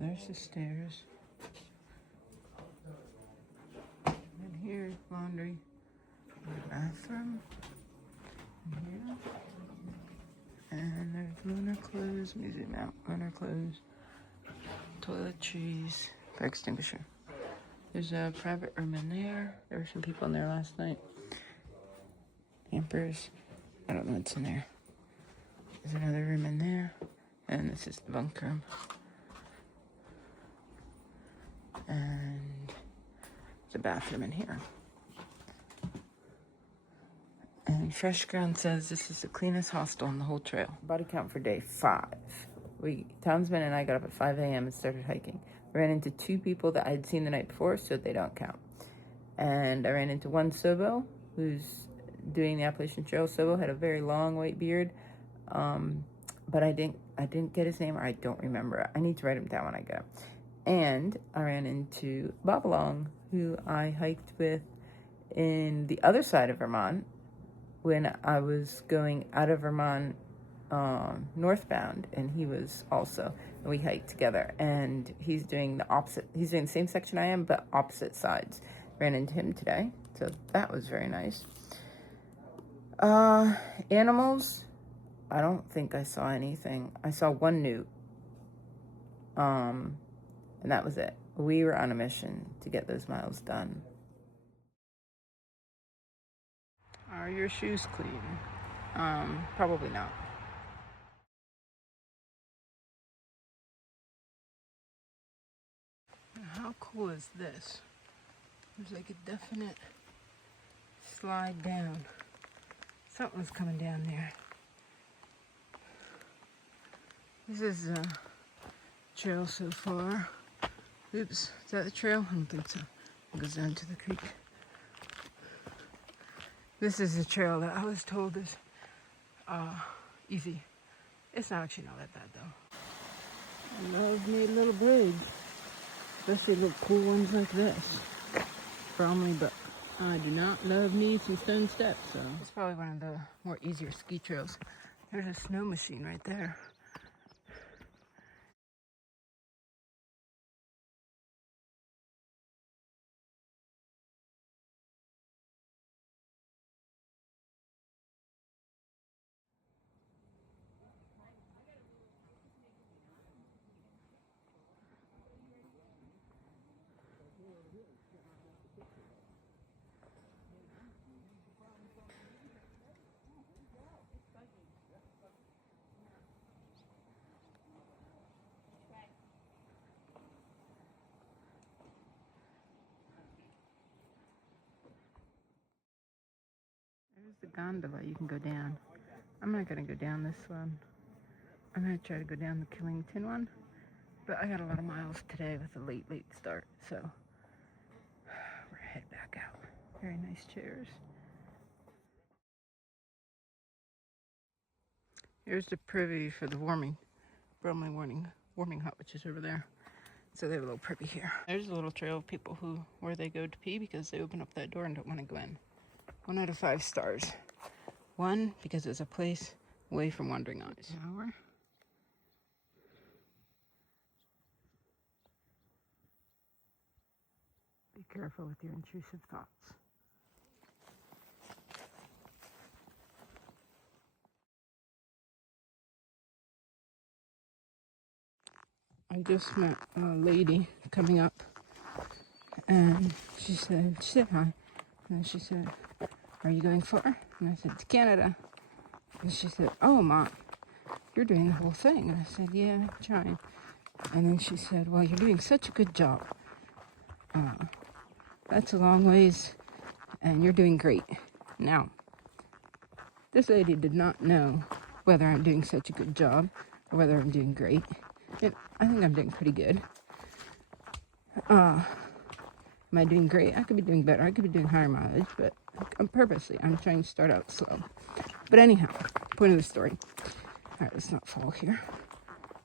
There's the stairs. And here's laundry. The bathroom. Here. And there's lunar clothes. Let me zoom out. Lunar clothes. Toiletries. Fire extinguisher. There's a private room in there. There were some people in there last night. Campers. I don't know what's in there. There's another room in there. And this is the bunk room. And the bathroom in here. And Fresh Ground says this is the cleanest hostel on the whole trail. Body count for day 5. Townsman and I got up at 5 a.m. and started hiking. Ran into 2 people that I'd seen the night before, so they don't count. And I ran into one Sobo, who's doing the Appalachian Trail. Sobo had a very long white beard, but I didn't get his name, or I don't remember. I need to write him down when I go. And I ran into Bobalong, who I hiked with in the other side of Vermont when I was going out of Vermont northbound, and he was also, and we hiked together, and he's doing the same section I am, but opposite sides. Ran into him today, so that was very nice. Animals, I don't think I saw anything. I saw one newt, and that was it. We were on a mission to get those miles done. Are your shoes clean? Probably not. How cool is this? There's like a definite slide down. Something's coming down there. This is a trail so far. Oops, is that the trail? I don't think so. It goes down to the creek. This is the trail that I was told is easy. It's not actually not that bad though. I love me a little bridge. Especially little cool ones like this. Bromley, but I do not love me some stone steps, so. It's probably one of the more easier ski trails. There's a snow machine right there. There's the gondola you can go down. I'm not going to go down this one. I'm going to try to go down the Killington one. But I got a lot of miles today with a late start, so we're head back out. Very nice chairs. Here's the privy for the Bromley warming hut, which is over there. So they have a little privy here. There's a little trail of people where they go to pee because they open up that door and don't want to go in. 1 out of 5 stars. 1, because it's a place away from wandering eyes. Shower. Be careful with your intrusive thoughts. I just met a lady coming up, and she said hi, and then she said, "Are you going far?" And I said, "To Canada." And she said, "Oh, Mom, you're doing the whole thing." And I said, "Yeah, I'm trying." And then she said, "Well, you're doing such a good job. That's a long ways, and you're doing great." Now, this lady did not know whether I'm doing such a good job or whether I'm doing great. And I think I'm doing pretty good. Am I doing great? I could be doing better. I could be doing higher mileage, but I'm trying to start out slow. But anyhow, point of the story. All right, let's not fall here.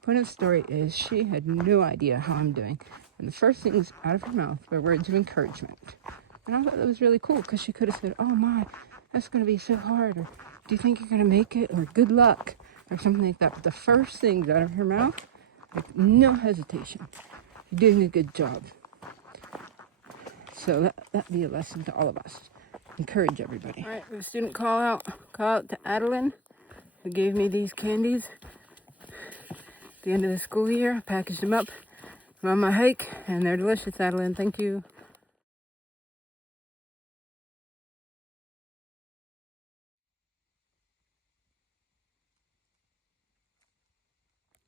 Point of the story is she had no idea how I'm doing. And the first things out of her mouth were words of encouragement. And I thought that was really cool because she could have said, "Oh my, that's going to be so hard," or "Do you think you're going to make it?" or "Good luck," or something like that. But the first things out of her mouth With no hesitation. You're doing a good job. So that'd be a lesson to all of us. Encourage everybody. All right, the student call out to Adeline, who gave me these candies at the end of the school year. I packaged them up. I'm on my hike, and they're delicious, Adeline. Thank you.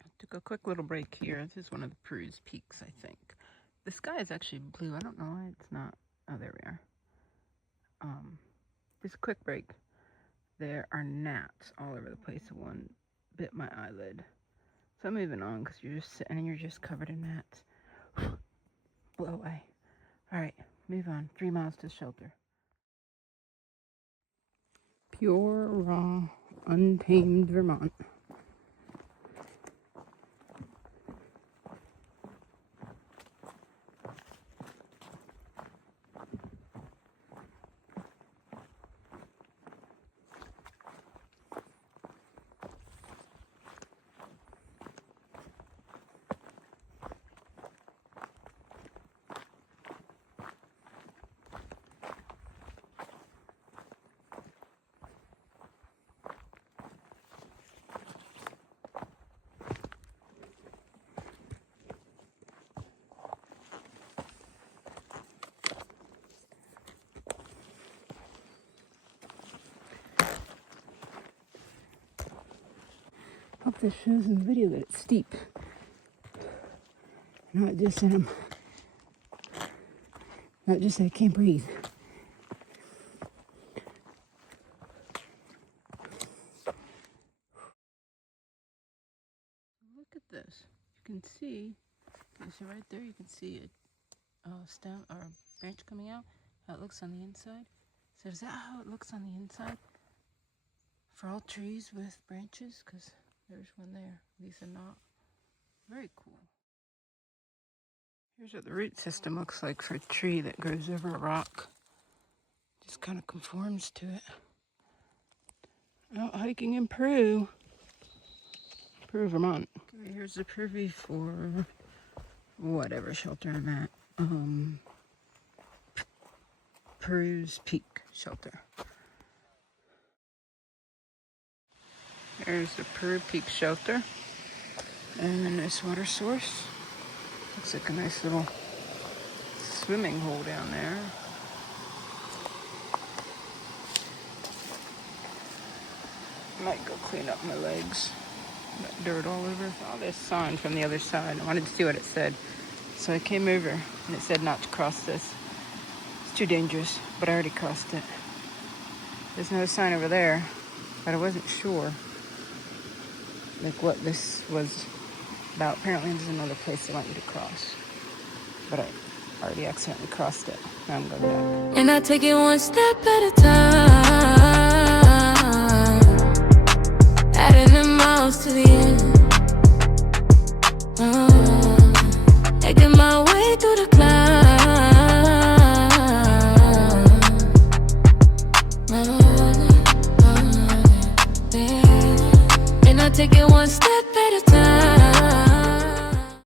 I took a quick little break here. This is one of the Peru's peaks, I think. The sky is actually blue. I don't know why it's not. Oh, there we are. Just a quick break. There are gnats all over the place. One bit my eyelid. So I'm moving on because you're just sitting and you're just covered in gnats. Blow away. All right, move on. 3 miles to the shelter. Pure, raw, untamed Vermont. Hope this shows in the video that it's steep. Not just that I can't breathe. Look at this. You can see, so right there you can see a stem or a branch coming out. How it looks on the inside. So is that how it looks on the inside? For all trees with branches? Because there's one there. These are not. Very cool. Here's what the root system looks like for a tree that grows over a rock. Just kind of conforms to it. Out hiking in Peru. Peru, Vermont. Okay, here's the privy for whatever shelter I'm at. Peru's Peak Shelter. There's the Peru Peak Shelter. And a nice water source. Looks like a nice little swimming hole down there. Might go clean up my legs. Got dirt all over. Saw this sign from the other side. I wanted to see what it said. So I came over and it said not to cross this. It's too dangerous, but I already crossed it. There's no sign over there, but I wasn't sure like what this was about. Apparently there's another place they want you to cross, but I already accidentally crossed it. Now I'm going back. And I take it one step at a time, adding the miles to the end.